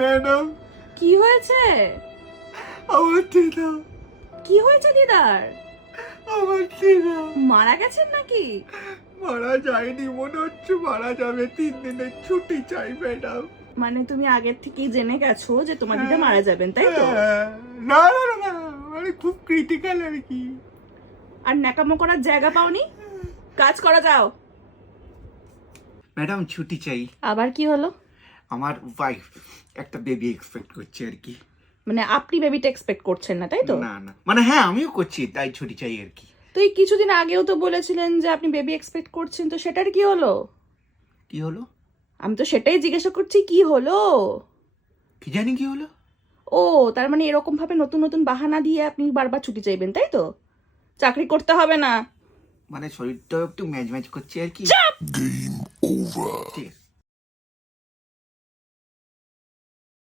Madam কি হয়েছে? আমার দিদা, কি হয়েছে দিদার? আমার দিদা মারা গেছেন নাকি? মারা যায়নি, মনে হচ্ছে মারা যাবে। 3 দিনের ছুটি চাই ম্যাডাম। মানে তুমি আগের থেকেই জেনে গেছো যে তোমার দিদা মারা যাবেন, তাই তো? না না না না, মানে খুব ক্রিটিক্যাল আর কি। আর ন্যাকামো করার জায়গা পাওনি, কাজ করা যাও। ম্যাডাম ছুটি চাই। আবার কি হলো? আমার ওয়াইফ একটা বেবি এক্সপেক্ট করছে আর কি। মানে আপনি বেবিটা এক্সপেক্ট করছেন না, তাই তো? না না, মানে হ্যাঁ আমিও করছি, তাই ছুটি চাই আর কি। তো এই কিছুদিন আগেও তো বলেছিলেন যে আপনি বেবি এক্সপেক্ট করছেন, তো সেটার কি হলো? কি হলো? আমি তো সেটাই জিজ্ঞাসা করছি, কি হলো? কি জানি কি হলো। ও, তার মানে এরকম ভাবে নতুন নতুন বাহানা দিয়ে আপনি বারবার ছুটি চাইবেন, তাই তো? চাকরি করতে হবে না। মানে শরীরটাও একটু ম্যাচ ম্যাচ করছে আর কি। চাপ! ঠিক আছে।